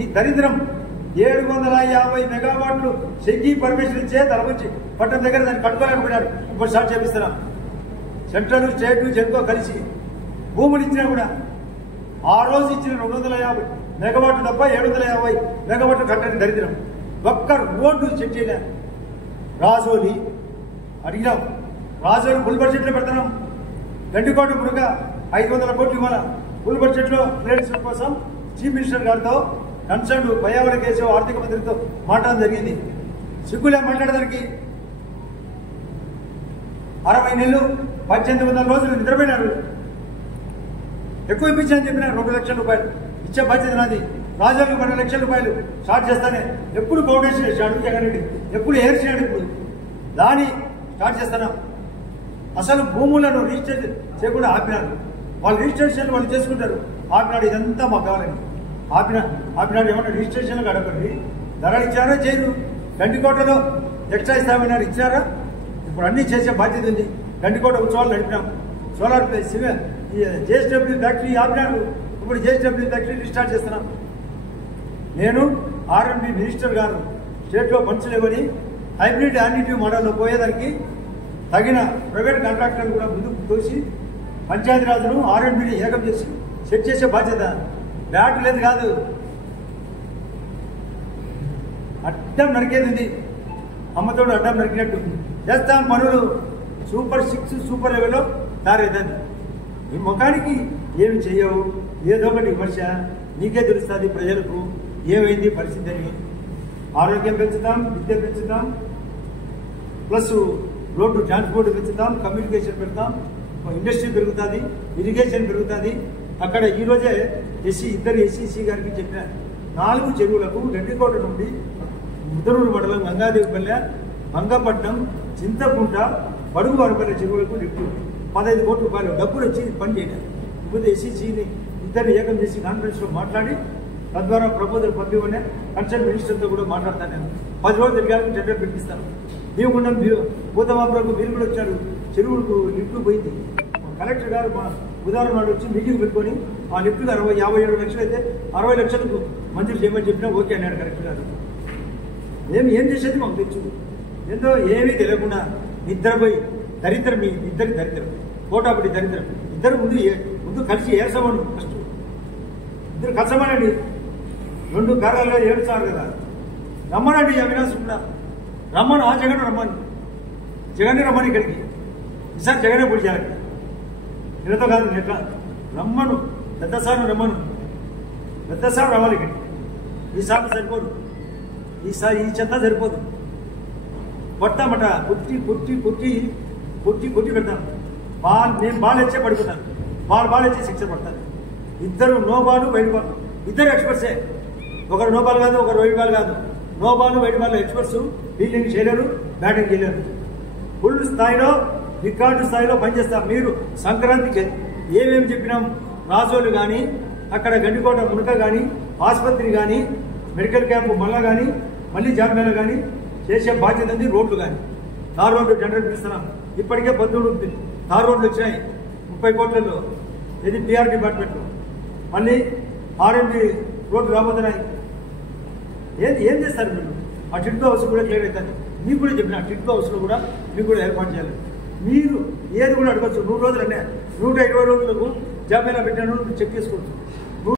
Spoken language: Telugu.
ఈ దరిద్రం 750 మెగావాట్లు శక్తి పర్మిషన్ ఇచ్చే తలపొచ్చి పట్టణం దగ్గర దాన్ని కట్టుకోలేకపోయినాడు. ఇప్పుడు స్టార్ట్ చేపిస్తున్నాం. సెంట్రల్ స్టేట్ జెన్కో కలిసి భూములు ఇచ్చినా కూడా ఆ రోజు ఇచ్చిన 250 మెగావాట్లు తప్ప 750 మెగావాట్లు కట్టని దరిద్రం. ఒక్క రోడ్డు సెట్ చేయలే. రాజోలి అడిగినాం. రాజోలి ఫుల్ బడ్జెట్లో పెడుతున్నాం. గండికోట మునక 500 కోట్లు ఇవ్వాల. ఫుల్ బడ్జెట్లో ప్లేట్స్ కోసం చీఫ్ మినిస్టర్ గారితో కన్సర్న్ పర్యావరణ కేసు ఆర్థిక మంత్రితో మాట్లాడడం జరిగింది. సిగ్గులే మాట్లాడడానికి. 60 నెలలు 1800 రోజులు నిద్రపోయినారు. ఎక్కువ ఇప్పించాలని చెప్పినారు. 2 లక్షల రూపాయలు ఇచ్చే బాధ్యత నాది. రాజాలకు 12 లక్షల రూపాయలు స్టార్ట్ చేస్తానే. ఎప్పుడు ఫౌండేషన్ వేసాడు జగన్ రెడ్డి, ఎప్పుడు ఏర్చాడు, ఇప్పుడు దాన్ని స్టార్ట్ చేస్తాను. అసలు భూములను రిజిస్టర్ చేయకుండా ఆపినారు. వాళ్ళు రిజిస్ట్రేషన్ వాళ్ళు చేసుకుంటారు. ఆపినాడు. ఇదంతా మాకు కావాలని ఆపినాడు. ఏమన్నా రిజిస్ట్రేషన్లకు అడగండి. ధర ఇచ్చారా చేయరు. గండికోటలో ఎక్స్ట్రా ఇస్తామన్నారు, ఇచ్చారా? ఇప్పుడు అన్ని చేసే బాధ్యత ఉంది. గండికోట ఉత్సవాలు నడిపినాం. సోలార్ జేఎస్డబ్ల్యూ ఫ్యాక్టరీ ఆపినాడు. ఇప్పుడు జేఎస్డబ్ల్యూ ఫ్యాక్టరీ స్టార్ట్ చేస్తున్నాం. నేను ఆర్ఎండ్బి మినిస్టర్ గారు స్టేట్లో ఫండ్స్ లేవని హైబ్రిడ్ యాన్యుటీ మోడల్లో పోయేదానికి తగిన ప్రైవేట్ కాంట్రాక్టర్లు కూడా ముందుకు తోసి పంచాయతీరాజును ఆర్ఎండ్బిని ఏకం చేసి సెట్ చేసే బాధ్యత. బ్యాట్ లేదు కాదు, అడ్డం నరికేది ఉంది. అమ్మతోడు అడ్డం నరికినట్టు చేస్తాం పనులు. సూపర్ 6 సూపర్ లెవెల్లో తయారైంది. ఈ ముఖానికి ఏమి చెయ్యవు. ఏదో ఒకటి విమర్శ. నీకే తెలుస్తుంది ప్రజలకు ఏమైంది పరిస్థితి అని. ఆరోగ్యం పెంచుతాం, విద్య పెంచుతాం, ప్లస్ రోడ్డు ట్రాన్స్పోర్ట్ పెంచుతాం, కమ్యూనికేషన్ పెడతాం, ఇండస్ట్రీ పెరుగుతుంది, ఇరిగేషన్ పెరుగుతుంది. అక్కడ ఈరోజే ఇద్దరు ఎస్సీసీ గారికి చెప్పిన 4 చెరువులకు గండికోట నుండి ముదరూరు మండలం గంగాదేవిపల్లె, మంగపట్నం, చింతకుంట, బడుగు వారిపల్లె చెరువులకు లిఫ్ట్ 15 కోట్ల రూపాయలు డబ్బులు వచ్చి పని చేయలేదు. ఇప్పుడు ఎస్సీసీని ఇద్దరిని ఏకం చేసి కాన్ఫరెన్స్లో మాట్లాడి తద్వారా ప్రపోజల్ పంపివనే కన్సర్న్ మినిస్టర్తో కూడా మాట్లాడతాను. నేను 10 రోజులు తిరిగాక టెండర్ పెట్టిస్తాను. దీవగుండం భూతమాపురకు మీరు కూడా వచ్చారు. చెరువులకు లిఫ్ట్ పోయింది. కలెక్టర్ గారు మా ఉదాహరణ వచ్చి మీటింగ్ పెట్టుకొని ఆ లిఫ్ట్కి 57 లక్షలు అయితే 60 లక్షలకు మంజూరు చేయమని చెప్పినా ఓకే అన్నాడు కలెక్టర్ గారు. ఏం చేసేది మాకు తెచ్చు. ఏందో ఏమీ తెలియకుండా నిద్రపోయి దరిద్రం. మీ ఇద్దరి దరిద్రం, కోటాపడి దరిద్రం. ఇద్దరు ముందు కలిసి ఏర్సమను. ఫస్ట్ ఇద్దరు కలసమనండి. 2 కార్యాలయాల్లో 7 సార్లు కదా రమ్మనండి. అవినాశ్ కూడా రమ్మను. ఆ జగన్ రమ్మను. జగన్ రమ్మని ఇక్కడికి. ఈసారి జగనే పూజ చేయాలి. వీళ్ళతో కాదు. ఎట్లా రమ్మను. పెద్దసారి రమ్మను. పెద్దసారి రావాలి ఇక్కడికి. ఈసారి సరిపోదు. ఈసారి ఈ చెత్త సరిపోదు. కొడతామట. కుట్టి పెడతాం. నేను బాల్ వచ్చే పడిపోతాను. బాల్ వచ్చి శిక్ష పడతాను. ఇద్దరు నో బాల్ వైట్ బాల్. ఇద్దరు ఎక్స్పర్ట్సే. ఒకరు నో బాల్ కాదు, ఒకరు వైట్ బాల్ కాదు. No ball white ball experts. Fielding చేయలేరు, బ్యాటింగ్ చేయలేరు. ఫుల్ స్థాయిలో రికార్డు స్థాయిలో పనిచేస్తాం. మీరు సంక్రాంతికి ఏమేమి చెప్పినాం, రాజోలు కానీ, అక్కడ గండికోట మునక కానీ, ఆసుపత్రి కానీ, మెడికల్ క్యాంపు మళ్ళా కానీ, మళ్ళీ జామ్యాలు కానీ చేసే బాధ్యత ఉంది. రోడ్లు కానీ తార్ రోడ్లు టెండర్ పిలుస్తున్నాం. ఇప్పటికే 19 తార్ రోడ్లు వచ్చినాయి 30 కోట్లలో. ఇది పిఆర్ డిపార్ట్మెంట్లో. మళ్ళీ ఆర్ఎండి రోడ్లు రాబోతున్నాయి. ఏం చేస్తారు మీరు? ఆ టిట్కో హౌస్ కూడా క్లియర్ అవుతుంది. మీకు కూడా చెప్పిన టిట్కో హౌస్లో కూడా మీకు కూడా ఏర్పాటు చేయాలి. మీరు ఏది కూడా అడగచ్చు. 100 రోజులు అంటే 120 రోజులకు జాబేలా పెట్టాను చెక్ చేసుకోవచ్చు.